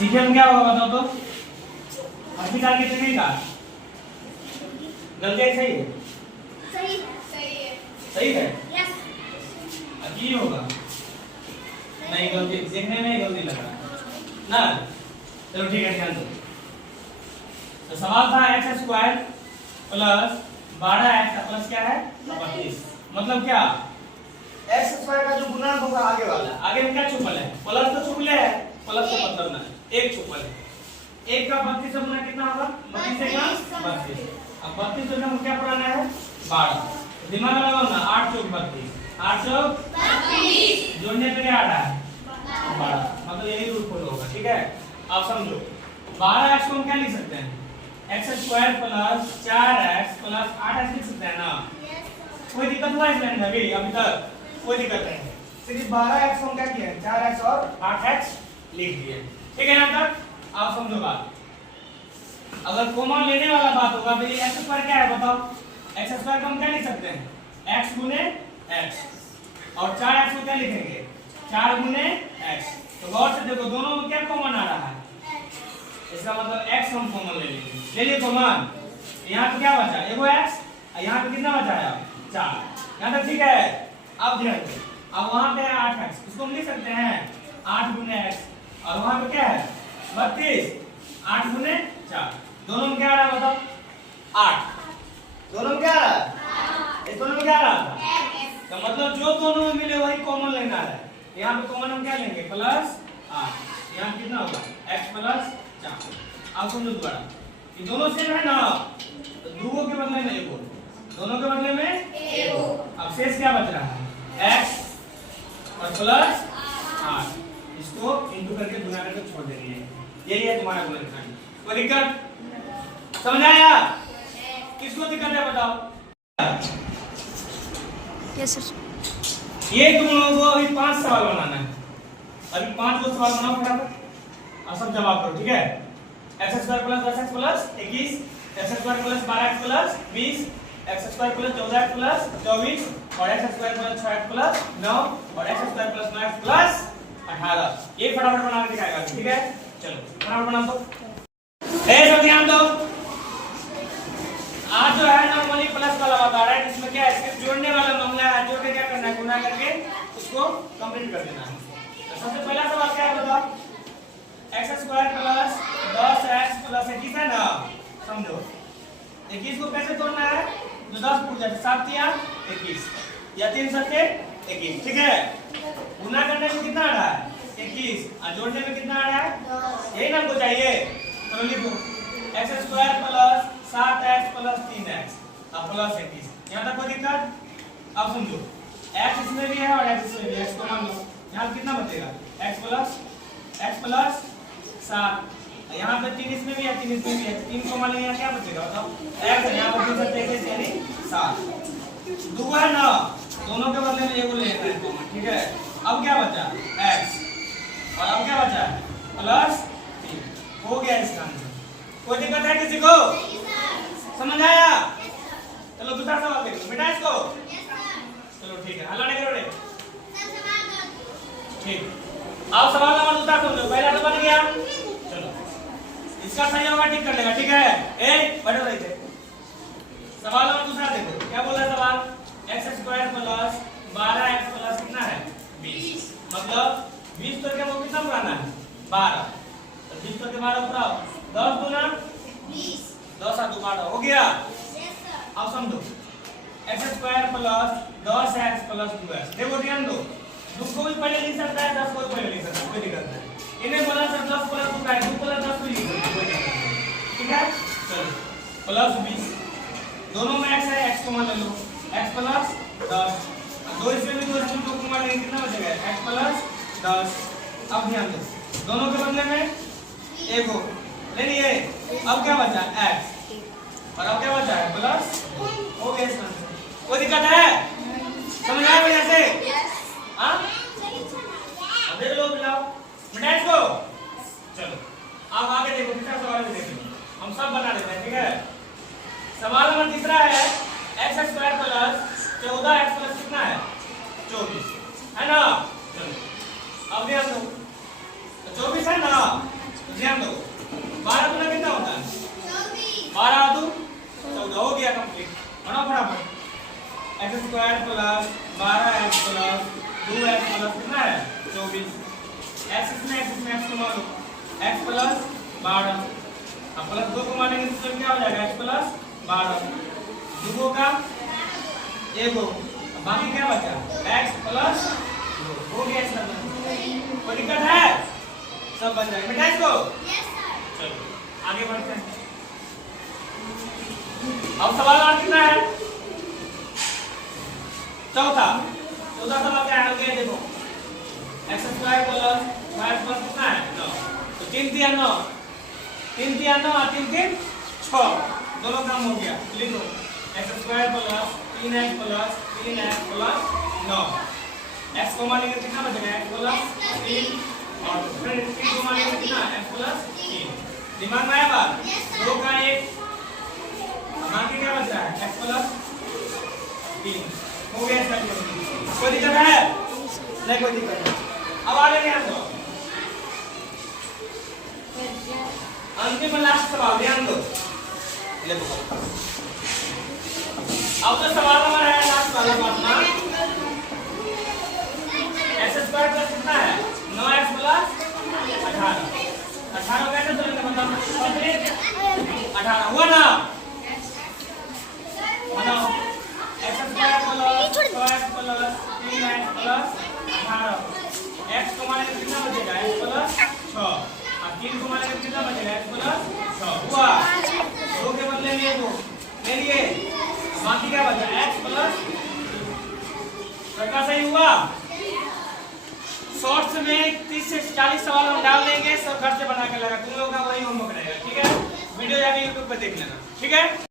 सीखे में क्या होगा बताओ तो? अस्सी टारगेट नहीं का गलती है सही है? सही है। सही है? यस। अब ये होगा नहीं गलती देखने में गलती लग रहा है ना। चलो ठीक है ध्यान दो। तो सवाल था x square plus 12x plus क्या है 32 मतलब क्या x स्क्वायर का जो गुणांक होगा आगे वाला आगे में क्या छुपल है प्लस तो छुपले है प्लस का मतलब ना एक छुपल है एक का 32 से गुना कितना होगा 32 का 32 अब 32 से क्या पुराना है 12 दिमाग लगाओ ना 8 चौक 32 8 चौक 32 जोड़ने पे क्या आ रहा है 12 मतलब यही रूल फॉलो होगा ठीक है। आप समझो 12x को हम क्या लिख सकते हैं x square plus 4x plus 8x लिख सकते हैं ना। कोई दिक्कत हुआ इसमें अभी अभी तक कोई दिक्कत नहीं सिर्फ 12x को हम क्या किए 4x और 8x लिख दिए ठीक है यहाँ तक। आप समझो बात अगर कॉमन लेने वाला बात होगा तो ये x स्क्वायर क्या है बताओ x स्क्वायर को हम क्या लिख सकते हैं x गुने x और 4x को क्या लिखेंगे 4 गुने x। तो गौर से देखो दोनों में क्या कॉमन आ रहा है इसका मतलब x हम कॉमन ले लेंगे ले लिए कॉमन यहाँ पे क्या बचा एगो x और यहाँ पे कितना बचा है 4 यहाँ तक ठीक है। अब ध्यान दो अब वहाँ पे 8x इसको हम लिख सकते हैं 8 गुने x और वहाँ पे क्या है 32 8 गुने 4 दोनों में क्या आ रहा है बताओ 8 दोनों में क्या आ रहा है इस दोनों में क्या आ रहा है तो मतलब जो दोनों में मिले वही कॉमन लेना है। यहाँ पे कॉमन हम क्या लेंगे प्लस 8 यहाँ कितना होगा x प्लस 4। अब समझो दोबारा ये दोनों सेम है ना तो दो के बदले में एक दोनों के बदले में एक अब शेष क्या बच रहा है x और प्लस 8 इसको इंटू करके गुना करके छोड़ देनी है यही है तुम्हारा गुणनखंड। कोई दिक्कत समझ आया किसको दिक्कत है बताओ। Yes sir. ये तुम लोगों को अभी 5 सवाल बनाना है अभी 5 को सवाल बनाओ फटाफट और सब जवाब करो ठीक है। x square plus 10x plus 21 x square plus 12x plus 20 x square plus 14x plus 24 और x square plus 6x plus 9 और x square plus 9x plus 18 ये फटाफट बना के दिखाएगा ठीक है। चलो फटाफट बना दो सब ध्यान दो। आज जो है नॉर्मली प्लस वाला बता रहा है इसमें क्या है सिर्फ जोड़ने वाला मामला है जोड़ के क्या करना है गुना करके उसको कंप्लीट कर देना है। तो सबसे पहला सवाल क्या है बताओ x square plus 10x plus 21 है ना। समझो 21 को कैसे तोड़ना है जो 10 फूट जाए 7 या 21 या 3 सत्ते 21 ठीक है। गुना करने में कितना आ रहा है 21 और जोड़ने में कितना आ रहा है यही ना हमको चाहिए। तो लिखो x square plus 7x plus 3x अब प्लस 21 यहाँ तक कोई दिक्कत। अब समझो x इसमें भी है और x इसमें भी है x को मान लो यहाँ कितना बचेगा x प्लस 7 यहाँ पे 3 इसमें भी है 3 इसमें भी है 3 को मान लो यहाँ क्या बचेगा बताओ x यहाँ पर 3 से 23 यानी 7 दो है ना दोनों के बदले में एक लेना है कॉमन ठीक है। अब क्या बचा x और अब क्या बचा प्लस 3 हो गया इसका आंसर। कोई दिक्कत है किसी को समझ आया। चलो दूसरा सवाल देखो बेटा इसको चलो ठीक है हल्ला नहीं करो रे ठीक। अब सवाल नंबर दूसरा समझो पहला तो बन गया चलो इसका सही होगा ठीक कर लेगा ठीक है। ए बैठो रही थे सवाल नंबर दूसरा देखो क्या बोल रहा है सवाल x square plus 12x plus कितना है 20 मतलब 20 तो क्या वो कितना पुराना है 12 तो 20 तो के 12 पूरा 10 गुना 20 10 और 12 हो गया। अब समझो x square plus 10x plus 2x देखो ध्यान दो 2 को भी पहले लिख सकता है 10 को भी पहले लिख सकता है कोई दिक्कत नहीं। इन्हें बोला सर 10 प्लस 2 का 2 प्लस 10 को लिख सकते हैं कोई दिक्कत नहीं ठीक है। चलो प्लस 20 दोनों में x है x को मान लो x प्लस 10 दो इसमें भी 2 इसमें 2 को मान लेंगे कितना बचेगा x प्लस 10। अब ध्यान दो दोनों के बदले में एक हो ले लिए अब क्या बचा x और अब क्या बचा है प्लस हो गया इसका कोई दिक्कत है समझ आया भैया से हाँ अब देख लो मिलाओ मिटा इसको। चलो अब आगे देखो तीसरा सवाल भी देखो हम सब बना लेते हैं ठीक है। सवाल नंबर तीसरा है x square plus 14x plus कितना है 24 है ना। चलो अब ध्यान दो 24 है ना प्लस कितना है 24, x इसमें x को मानो x प्लस 12, अब प्लस 2 को मानेंगे तो इसमें क्या हो जाएगा x प्लस 12, 2 का 1, बाकी क्या बचा x प्लस 2, हो गया इसका। कोई दिक्कत है? सब बन जाएगा बेटा इसको। चलो आगे बढ़ते हैं। अब सवाल और कितना है? चौथा सवाल क्या है? आगे देखो x square plus y plus कितना है 9, तो 3 3 9, 3 3 9 और 3 3 6, दोनों काम हो गया। लिखो x square plus 3x plus 3x plus 9, x को मानेंगे कितना बचेगा x प्लस 3 और फिर 3 को मानेंगे कितना x प्लस 3, दिमाग में आया बात? 2 का 1, बाकी क्या बच रहा है x प्लस 3, हो गया इसका। कोई दिक्कत है? नहीं कोई दिक्कत नहीं। अब आगे ध्यान दो, अंतिम लास्ट सवाल ध्यान दो। अब तो सवाल हमारा है लास्ट वाला अपना, x स्क्वायर प्लस कितना है 9x प्लस 18, 18 कैसे चलेगा मतलब 18 हुआ ना? बनाओ x square plus 6x plus 3x plus 18, x को मानेंगे कितना बचेगा x प्लस 6 और 3 को मानेंगे कितना बचेगा x प्लस 6, हुआ? 2 के बदले में 2 ले लिए, बाकी क्या बचा x प्लस, सबका सही हुआ? शॉर्ट्स में 30 से 40 सवाल हम डाल देंगे, सब घर से बना के लगा, तुम लोगों का वही होमवर्क रहेगा, ठीक है? वीडियो जाके YouTube पे देख लेना, ठीक है?